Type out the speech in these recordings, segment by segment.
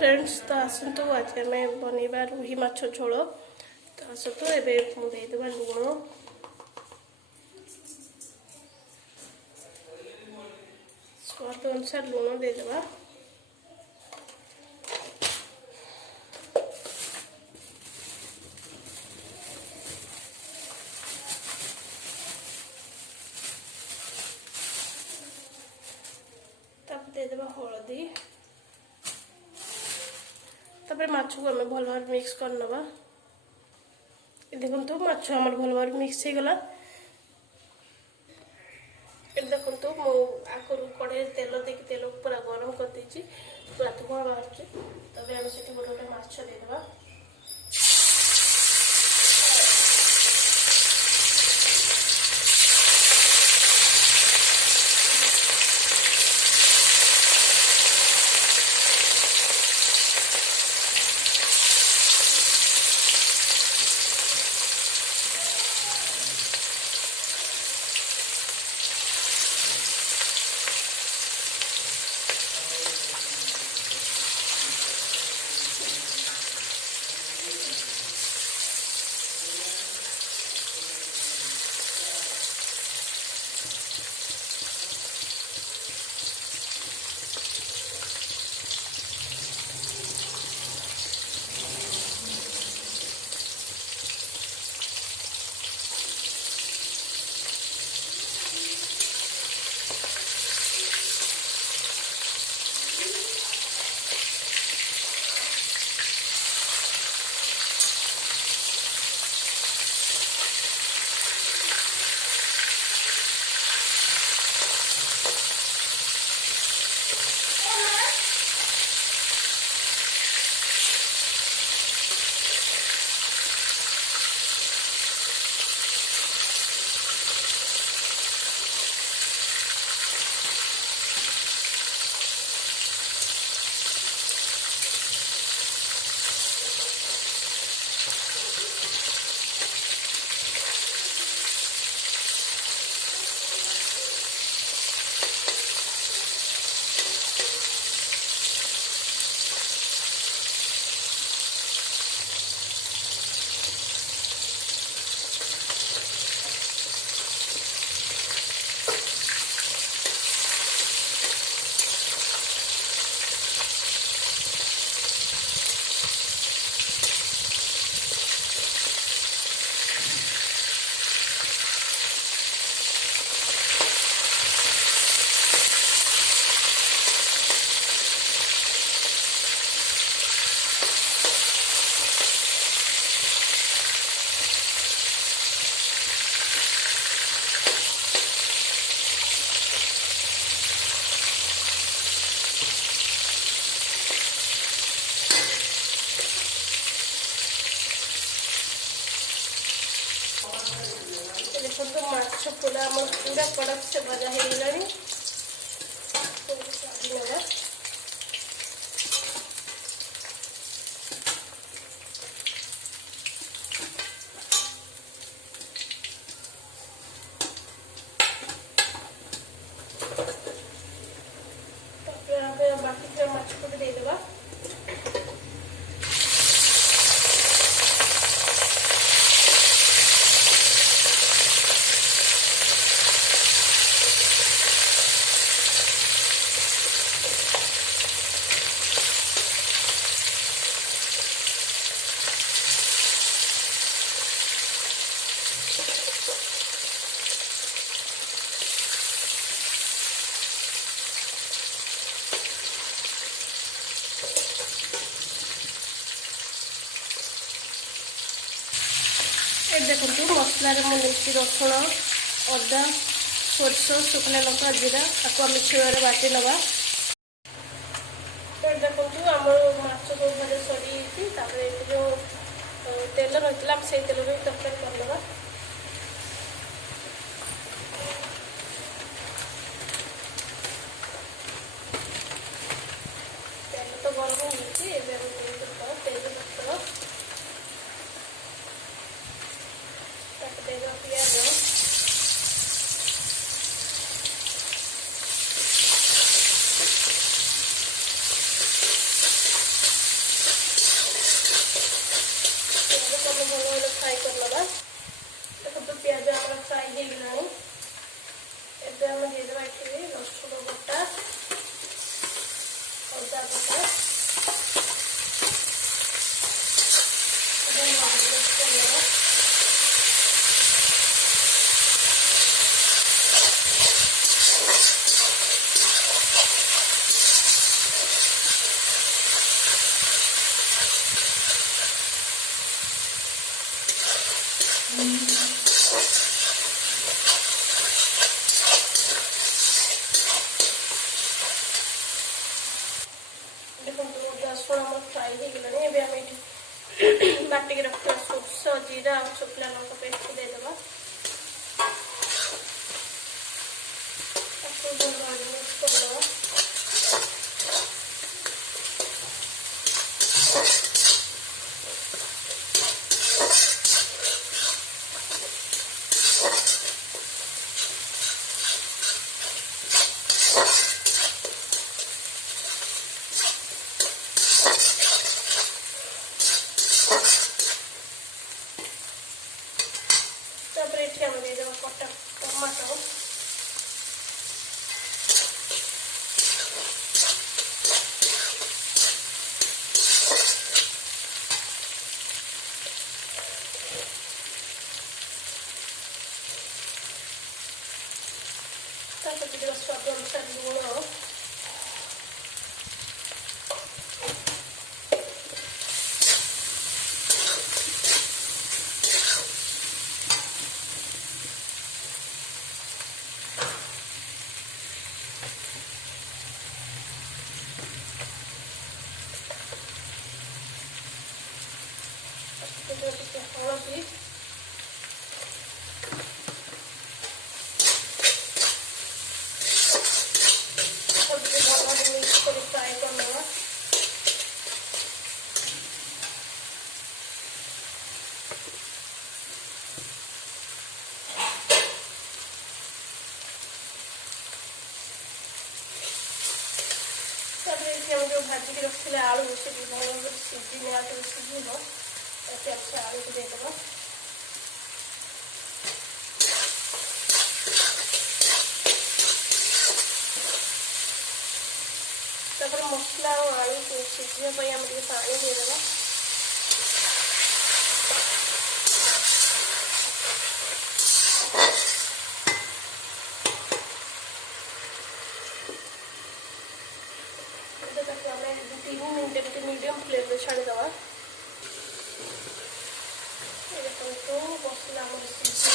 Friends तो आसतु आज आम बनवा रुही माछ झोल। तो आसतु एवं देदेबा लुण स्वाद अनुसार लुण देदेबा। देदेबा हलदी माछ को आम भल भाव मिक्स कर नवा। देखो माछ आम भल भाव मिक्स हो गला। देखो मु आगु कड़े तेल देखिए तेल पूरा गरम कर देछि पूरा धुआं बाहर। तबे आम से गोटे गोटे माछ देदेबा। देखो माछ पूरा पूरा कड़क से भजा हो गलानी। बाकी माछ को भी देदेबा। देखो मसलार मुझे रसुण अदा सोरष शुखला लंका जीरा आपको आम छिड़े बाटी नवा। देखो आम माछ को भाई सड़ी जो तेल रही से तेल भी तरकारी करदे। तेल तो गरम हो तेज पत्र प्याज फ्राए करना। देखो प्याज आम फ्राए हो गला। एबे हम देदेबा ये रसुण बटा अदा बटा रसुण आम फ्राए हो गला। बाटिक रखा सोर्स जीरा और शुखला लंका पेस्ट देदेबा। मिक्स करदेबा। ये हम देदेबा कटा टमाटो। स्वाद अनुसार लुण। हलदी भल मिक्स कर फ्राए करना। हम जो भाजिक रखते आलू से भल सीझी आलू सीझ से आलू को देदेबा। मसला और आलू को सीझापी आम पानी देदेबा। आम 3 मिनट मीडियम फ्लेम में छाड़ीदबा। देखो मसला आम सीझी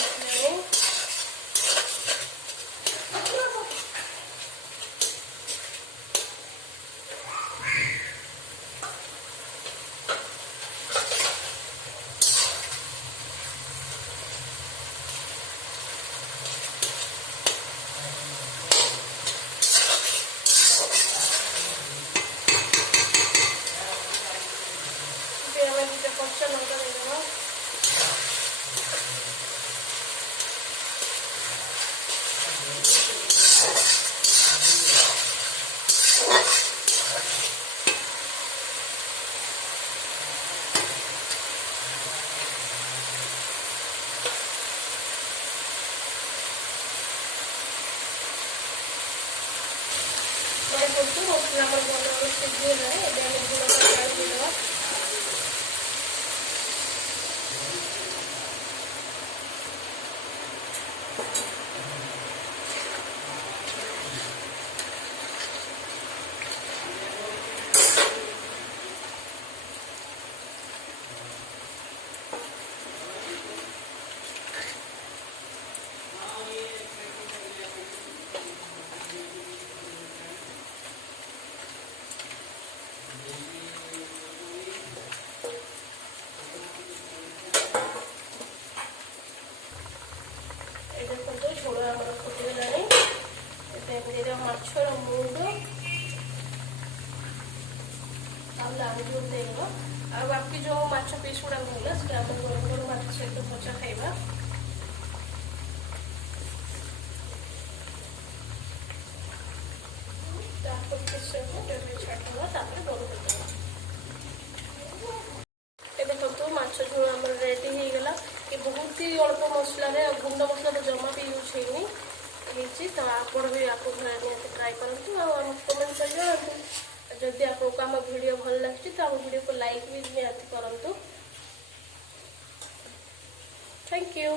कच्चा लंका देदेबा। मसला भल सीझी देदेबा। झोल फुटगला। माछर मुंड आलू देदेबा। आ बाकी जो माछ पीस गुड़ा रहा से गरम गरम माछ सहित भजा खाइबा। देखो माछ झोल आम रेडी हो गला। मसला गुंड मसला तो जमा भी यूज होती तो आपण भी आप निहत ट्राए करूँ कमेंट कर जनातु जदि आपको आम वीडियो भल लगे तो आम वीडियो को लाइक भी निहत करूँ। Thank you.